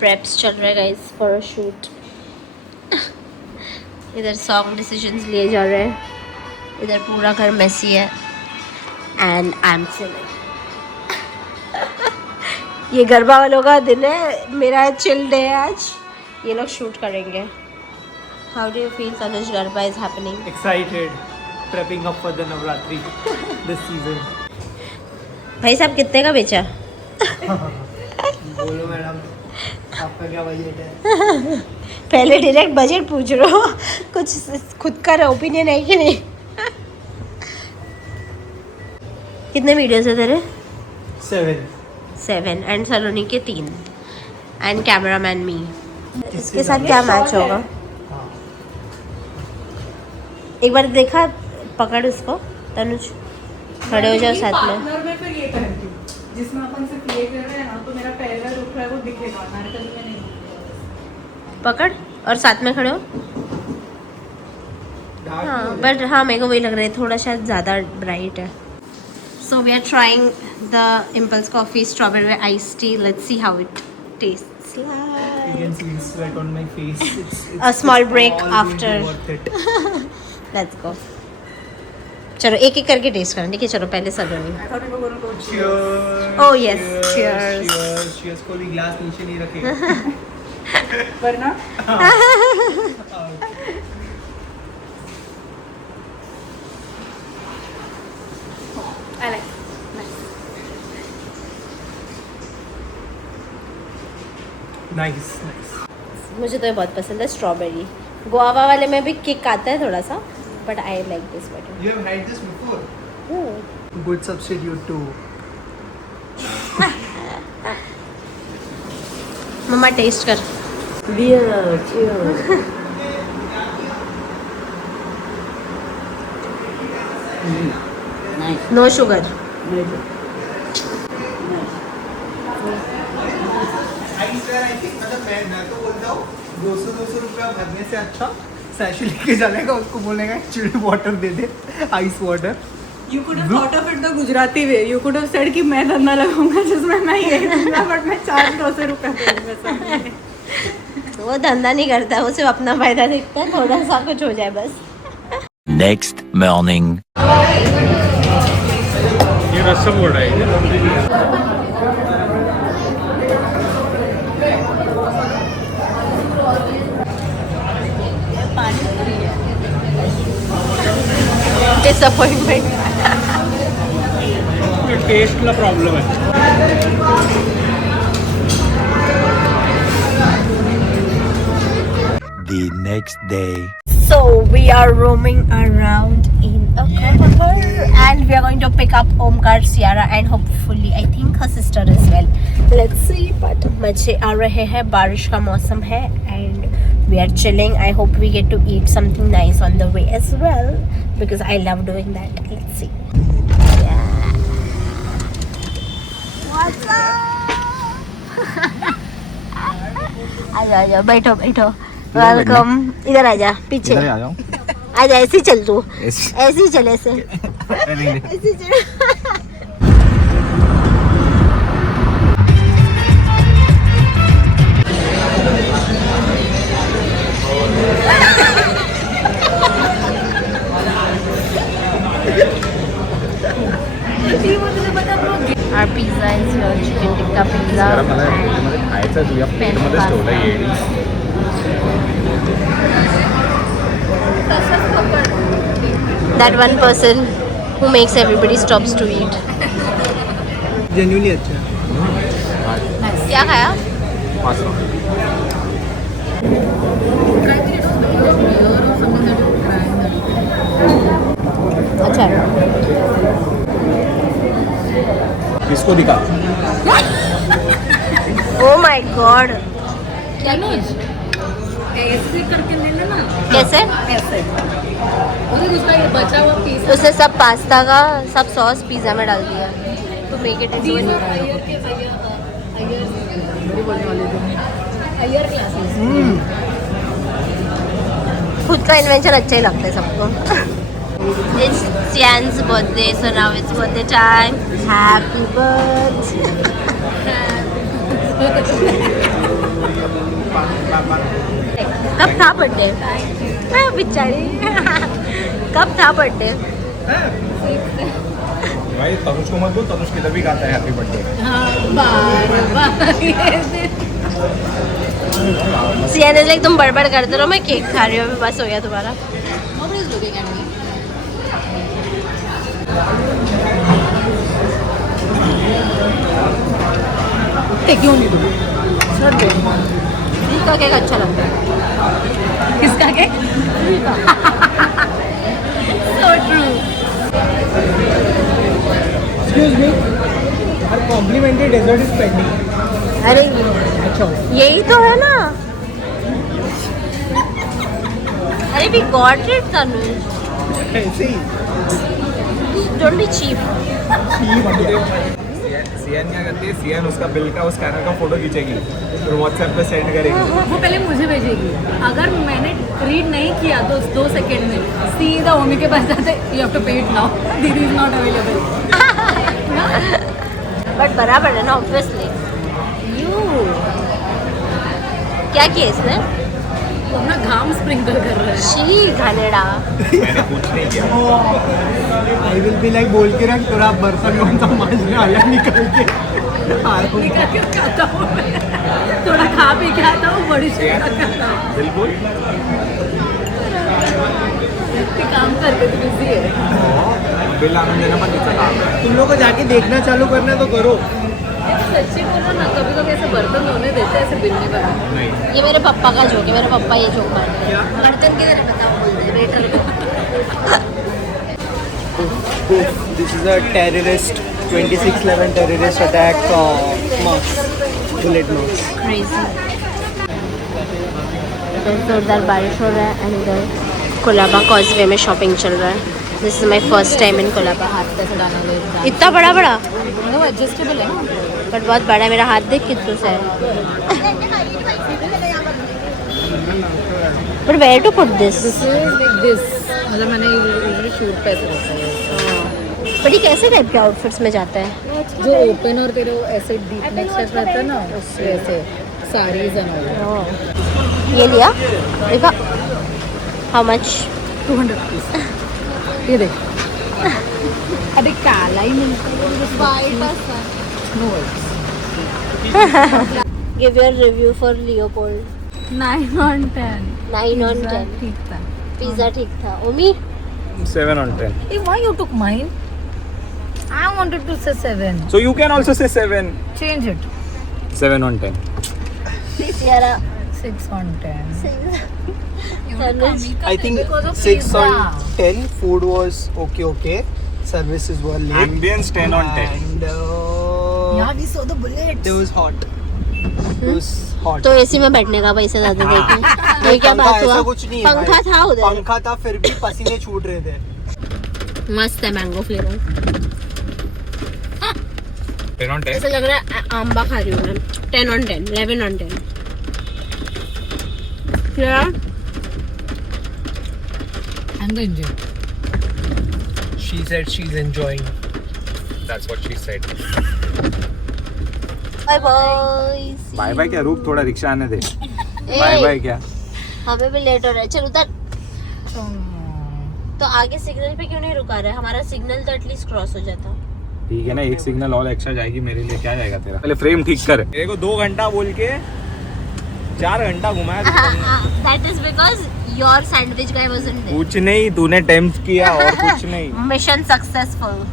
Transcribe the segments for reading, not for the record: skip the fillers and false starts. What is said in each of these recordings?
Preps चल रहे guys for a shoot. इधर सॉन्ग डिसीजंस लिए जा रहे हैं, इधर पूरा घर मेसी है एंड आई एम चिलिंग। ये गरबा वालों का दिन है, मेरा चिल डे है आज। ये लोग शूट करेंगे। How do you feel Tanuj, garba is happening? Excited, prepping up for the Navratri this season. भाई साहब कितने का बेचा? बोलो मैडम, आपका क्या बजट है? पहले डायरेक्ट बजट पूछ रहे हो, कुछ खुद का ओपिनियन है कि नहीं? कितने वीडियोस है तेरे? 7 एंड सलोनी के 3 एंड कैमरामैन मी। इसके साथ क्या मैच होगा? एक बार देखा, पकड़ उसको तनुज, खड़े हो जाओ साथ में। पार्टनर में फिर ये पहनती हूँ जिसमें अपन सिर्फ ये कर रहे हैं ना, तो मेरा पैर उठ रहा है वो दिखेगा, नारकली में नहीं। पकड़ और साथ में खड़े हो। हाँ बट हाँ मेरे को वही लग रहा है, थोड़ा शायद ज़्यादा ब्राइट है। So we are trying the impulse coffee strawberry ice tea. Let's see how it tastes You can see sweat on my face. A small break all will be after. worth it. Let's go. चलो एक एक करके test करना, ठीक है? चलो पहले सलोनी। Cheers. Oh, yes, cheers. Cheers. Cheers. कोई ग्लास नीचे नहीं रखेगा। वरना I like Nice, nice. मुझे तो ये बहुत पसंद है स्ट्रॉबेरी। गुआवा वाले में भी किक आता है थोड़ा सा, but I like this better. You have had this before? Good substitute too. मम्मा टेस्ट कर। No sugar. I think मतलब मैं तो बोलता हूँ 200 रुपया भरने से अच्छा सैशे लेके जाने का, उसको बोलने का chilled water they they, ice water. You could have thought of it the Gujarati way. You could have said कि मैं धंधा लगाऊंगा जिसमें मैं ये दूंगा, बट मैं 400 रुपये दूंगा सब। वो धंधा नहीं करता, वो सिर्फ अपना फायदा देखता है, थोड़ा सा कुछ हो जाए बस। Next morning. ये रसम वड़ा है। डिसअपॉइंटमेंट। टेस्ट का प्रॉब्लम है। The next day. So we are roaming around in a car and we are going to pick up Omkar, Ciara and hopefully I think her sister as well. Let's see, but मजे आ रहे हैं, बारिश का मौसम है and we are chilling. I hope we get to eat something nice on the way as well because I love doing that. Let's see. Yeah. What's up? आजा बैठो बैठो। वेलकम। इधर आजा, पीछे आ जाओ। आजा, ऐसे ही चल तू, ऐसे ही चल, ऐसे ऐसे ही चल। Our pizza is your chicken tikka pizza and pen pasta. That one person who makes everybody stops to eat. Genuinely अच्छा है। क्या खाया? अच्छा है। इसको दिखा। Oh my God! ऐसे करके ले लेना। कैसे? ऐसे उसका ये बचा हुआ पीस उसने सब पास्ता का सब सॉस पिज्जा में डाल दिया। तो मेक इट इज खुद का इन्वेंशन अच्छा ही लगता है सबको। It's Sian's birthday, so now it's birthday time. Happy birthday. कब था बर्थडे? बेचारी कब था बर्थडे? भाई तनुष को मत बोल, तनुष किधर भी गाता है हैप्पी बर्थडे। सिया ने लाइक तुम बड़बड़ करते रहो, मैं केक खा रही हूँ अभी, बस हो गया तुम्हारा। क्यों नहीं दूँ? इसका केक अच्छा लगता है। किसका cake? So true. Excuse me, our complimentary dessert is pending. अरे अच्छा यही तो है ना। अरे we got it तनुज, ऐसे ही don't be cheap. सीएन क्या करती है, सीएन उसका बिल का उस स्कैनर का फोटो खींचेगी, फिर व्हाट्सएप पे सेंड करेगी। वो पहले मुझे भेजेगी, अगर मैंने रीड नहीं किया तो 2 सेकेंड में सीधा ओमी के पास जाते, यू हैव टू पे इट नाउ, दीदी इज नॉट अवेलेबल। बट बराबर है ना, ऑब्वियसली। यू क्या किया इसने? वो ना घाम स्प्रिंकल कर रहा है। शी घानेड़ा। मैंने कुछ नहीं किया। आई विल बी लाइक बोल के रख, थोड़ा बर्तन कौन सा मांझने आया निकल के निकाल के खाता हूँ मैं, थोड़ा खा पी के आता हूँ, बड़ी शेयर खाता हूँ। बिल्कुल काम करके तो बिजी है। बिल आने देना पर कितना काम है। तुम लोग को जाके देखना चालू करना है तो करो। सच्ची बोलो ना, कभी कभी ऐसे बर्तन धोने देते हैं, ऐसे बिल नहीं बना। नहीं ये मेरे पापा का जोक है, मेरे पापा ये जोक मारते हैं। बर्तन किधर है बताओ, बोलते हैं वेटर को। This is a terrorist 26/11 terrorist attack marks, bullet marks. Crazy. जोरदार बारिश हो रहा है एंड इधर कोलाबा कॉजवे में शॉपिंग चल रहा है। This is my first time in Colaba. हाथ कैसे डालना ले, इतना बड़ा बड़ा वो एडजस्टेबल है ना। बट बहुत बड़ा है, मेरा हाथ देख कितना सा है। But where to put this? This is like this, मतलब मैंने यूजुअली शूट पे ऐसे रखा है। बट ये कैसे टाइप के आउटफिट्स में जाता है? जो ओपन और तेरे ऐसे डीप नेक सेट रहता है ना, उससे ऐसे साड़ीज एंड ऑल। ये लिया देखा, हाउ मच? 200 रुपीज। ये देख, अरे काला ही मिलता है, no words. Give your review for Leopold. 9 on 10। 9 on 10। ठीक था। पिज्जा ठीक था। ओमी 7 on 10. Hey, why you took mine? I wanted to say 7. So you can also say 7. Change it. 7 on 10. यारा 6 on 10. I think Because of 6 pizza. on 10. Food was okay. Services were late. Ambience 10 on 10. And Yeah, we saw the bullets. it was hot. It was hot. तो AC में बैठने का पैसे ज्यादा देते हैं। ये क्या पंखा बात हुआ? ऐसा कुछ नहीं है पंखा भाई। था उधर। पंखा था फिर भी पसीने छूट रहे थे। मस्त है मैंगो फ्लेवर। 10 on 10. ऐसा लग रहा है आंबा खा रही हूँ मैं। 10 on 10, 11 on 10। क्या? I'm the engine. She said she's enjoying. That's what she said. Bye bye. Bye bye क्या, रुक थोड़ा रिक्शा आने दे। बाय बाय क्या? हमें भी लेट हो रहा है, चल उतर। तो आगे सिग्नल पे क्यों नहीं रुका रहा है? हमारा सिग्नल तो एटलीस्ट क्रॉस हो जाता। ठीक है ना, एक सिग्नल और एक्स्ट्रा जाएगी मेरे लिए, क्या जाएगा तेरा? पहले फ्रेम ठीक कर। मेरे को 2 घंटा बोल के 4 घंटा घुमाया। That is because your sandwich guy wasn't there. कुछ नहीं, तूने टेम्प्ट किया और कुछ नहीं। Mission successful.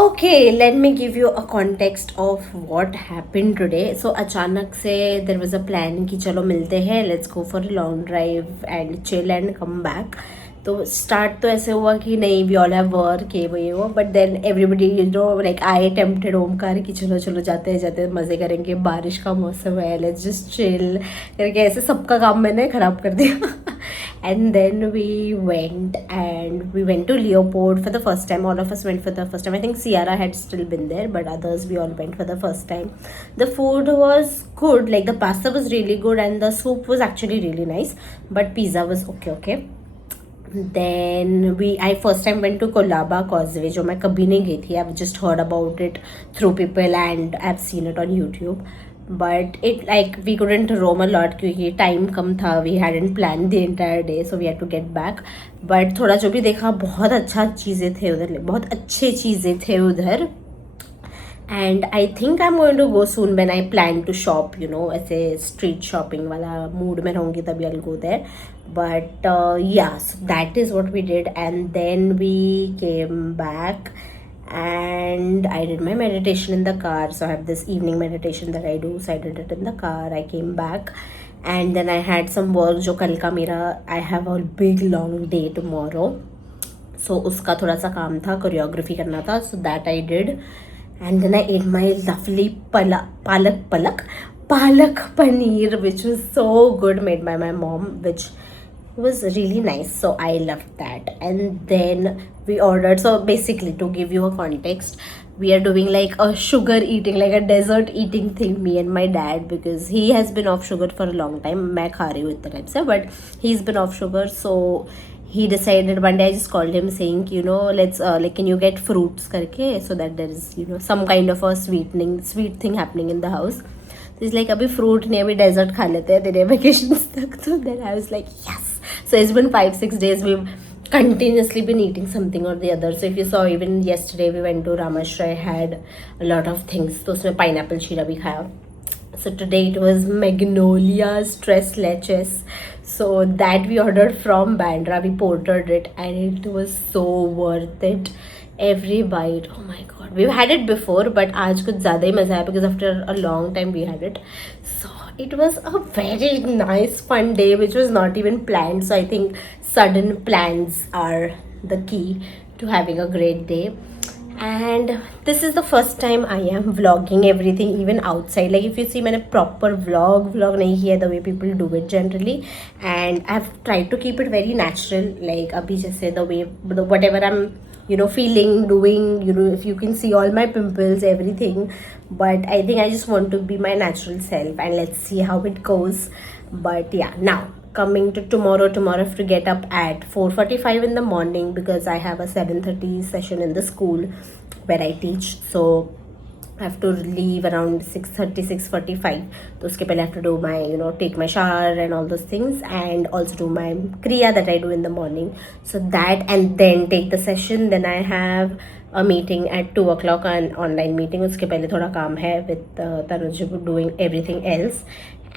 Okay, let me give you a context of what happened today. So अचानक से there was a plan कि चलो मिलते हैं, let's go for a long drive and chill and come back. तो स्टार्ट तो ऐसे हुआ कि नहीं, वी ऑल हैव वर्क ये वो, but then everybody you know like I tempted Omkar कि चलो चलो जाते हैं मज़े करेंगे, बारिश का मौसम है, लेट्स जस्ट चिल करके ऐसे सबका काम मैंने ख़राब कर दिया. And then we went to Leopold for the first time. All of us went for the first time. I think Siara had still been there but others we all went for the first time. The food was good, like the pasta was really good and the soup was actually really nice, but pizza was okay. Then I first time went to Colaba Causeway, जो मैं कभी नहीं गई थी. I've just heard about it through people and I've seen it on YouTube. but it like we couldn't roam a lot क्योंकि time कम था, we hadn't planned the entire day, so we had to get back. But थोड़ा जो भी देखा बहुत अच्छा चीज़ें थे उधर, बहुत अच्छे चीज़ें थे उधर. And I think I'm going to go soon when I plan to shop, you know, ऐसे street shopping वाला mood में रहूँगी तभी I'll go there. But yeah, so that is what we did, and then we came back and I did my meditation in the car. So I have this evening meditation that I do, so I did it in the car. I came back and then I had some work जो कल का मेरा, I have a big long day tomorrow, so उसका थोड़ा सा काम था, choreography करना था, so that I did. And then I ate my lovely palak paneer, which was so good, made by my mom, which was really nice, so I loved that. And then we ordered, so basically to give you a context, we are doing like a sugar eating, like a dessert eating thing, me and my dad, because he has been off sugar for a long time. मैं खा रही हूँ इतने time से, but he's been off sugar, so he decided one day, I just called him saying, you know, let's like can you get fruits करके, so that there is, you know, some kind of a sweet thing happening in the house. So he's like अभी fruit नहीं, अभी dessert खा लेते हैं तेरे vacations तक. So then I was like yes. So it's been 5-6 days we've continuously been eating something or the other. So if you saw, even yesterday we went to Ramashray, had a lot of things, तो उसमें pineapple शीरा भी खाया. So today it was Magnolia's Tres Leches. So that we ordered from Bandra. We portered it and it was so worth it. Every bite, oh my god. We've had it before, but आज कुछ ज़्यादा ही मज़ा आया because after a long time we had it. So it was a very nice fun day which was not even planned. So I think sudden plans are the key to having a great day. And this is the first time I am vlogging everything, even outside. Like if you see, मैंने proper vlog नहीं किया the way people do it generally, and I've tried to keep it very natural. Like अभी जैसे the way whatever I'm, you know, feeling, doing, you know, if you can see all my pimples, everything. But I think I just want to be my natural self, and let's see how it goes. But yeah, now coming to tomorrow I have to get up at 4:45 in the morning because I have a 7:30 session in the school where I teach. So I have to leave around 6:30, 6:45. So uske pehle I have to do my, you know, take my shower and all those things, and also do my kriya that I do in the morning. So that, and then take the session. Then I have a meeting at 2 o'clock, an online meeting. Uske pehle thoda kaam hai with Tanuj doing everything else.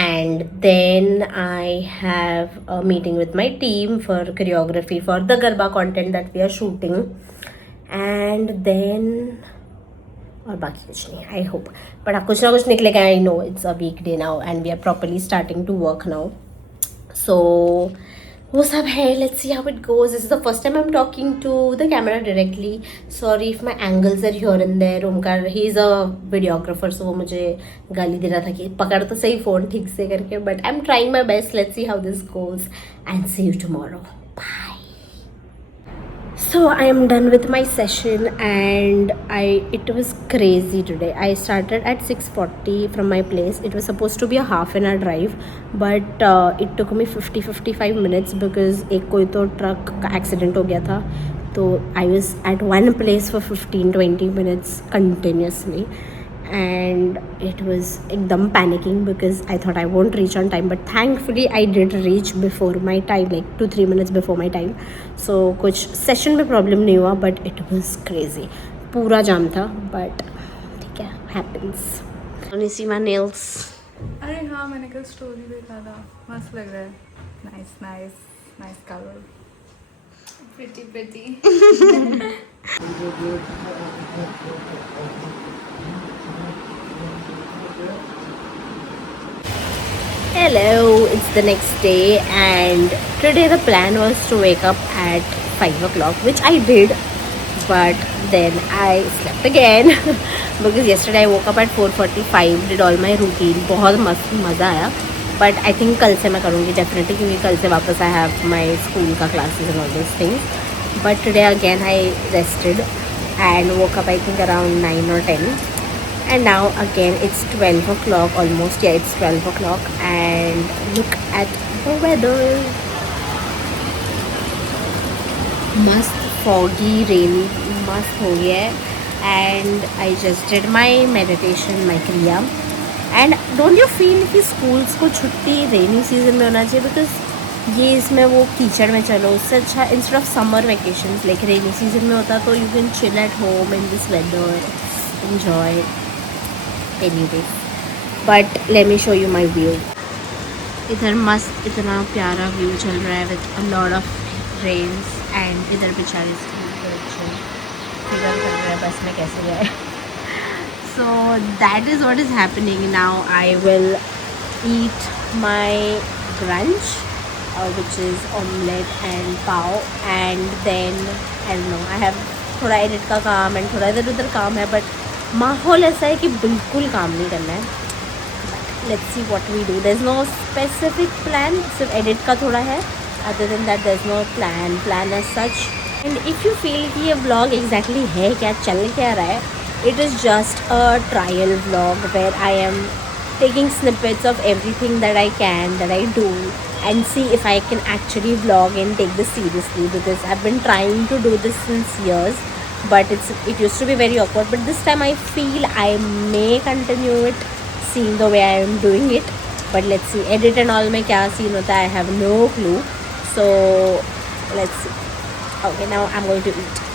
And then I have a meeting with my team for choreography for the Garba content that we are shooting. And then और बाकी कुछ नहीं, I hope. But अब कुछ ना कुछ निकलेगा. I know it's a weekday now and we are properly starting to work now. So वो सब है. Let's see how it goes. This is the first time I'm talking to the camera directly. Sorry if my angles are here and there. Omkar, he is a videographer, so वो मुझे गाली दे रहा था कि पकड़ तो सही फ़ोन ठीक से करके. But I'm trying my best. Let's see how this goes and see you tomorrow. Bye. So I am done with my session and it was crazy today. I started at 6:40 from my place. It was supposed to be a half an hour drive, but it took me 55 minutes because एक कोई तो truck का accident हो गया था. तो I was at one place for 15-20 minutes continuously. And it was एकदम panicking because I thought I won't reach on time, but thankfully I did reach before my time, like 2-3 minutes before my time. So कुछ session में problem नहीं हुआ, but it was crazy. पूरा जाम था, but ठीक है, happens. Can you see my nails? अरे हाँ, मैंने कल स्टोरी देखा था, मस्त लग रहा है. Nice colour. Pretty. Hello, it's the next day and today the plan was to wake up at 5 o'clock, which I did, but then I slept again because yesterday I woke up at 4:45, did all my routine. बहुत मज़ा आया, but I think कल से मैं करूँगी definitely क्योंकि कल से वापस I have my school का classes and all those things. But today again I rested and woke up I think around 9 or 10. And now again it's 12 o'clock almost. Yeah, it's 12 o'clock and look at the weather. Must foggy, rainy, must हो गया है. And I just did my meditation, my kriya. And don't you feel कि schools को छुट्टी रेनी season में होना चाहिए, because ये इसमें वो कीचड़ में चलो, उससे अच्छा instead of summer vacation like rainy season में होता तो you can chill at home in this weather, enjoy anyway. But let me show you my view. इधर मस्त इतना प्यारा व्यू चल रहा है with a lot of rains and इधर बेचारे स्कूल के बच्चे फिगर कर रहे हैं बस में कैसे जाए. So that is what is happening now. I will eat my brunch, which is omelette and pav, and then I don't know. I have थोड़ा edit का काम and थोड़ा इधर उधर काम है, but माहौल ऐसा है कि बिल्कुल काम नहीं करना है. Let's see what we do. There's no specific plan. सिर्फ edit का थोड़ा है. Other than that, there's no plan as such. And if you feel कि ये vlog exactly है क्या, चल क्या रहा है, it is just a trial vlog where I am taking snippets of everything that I can, that I do, and see if I can actually vlog and take this seriously, because I've been trying to do this since years, but it used to be very awkward, but this time I feel I may continue it seeing the way I am doing it. But let's see, edit and all में क्या scene होता है I have no clue, so let's see. Okay, now I'm going to eat.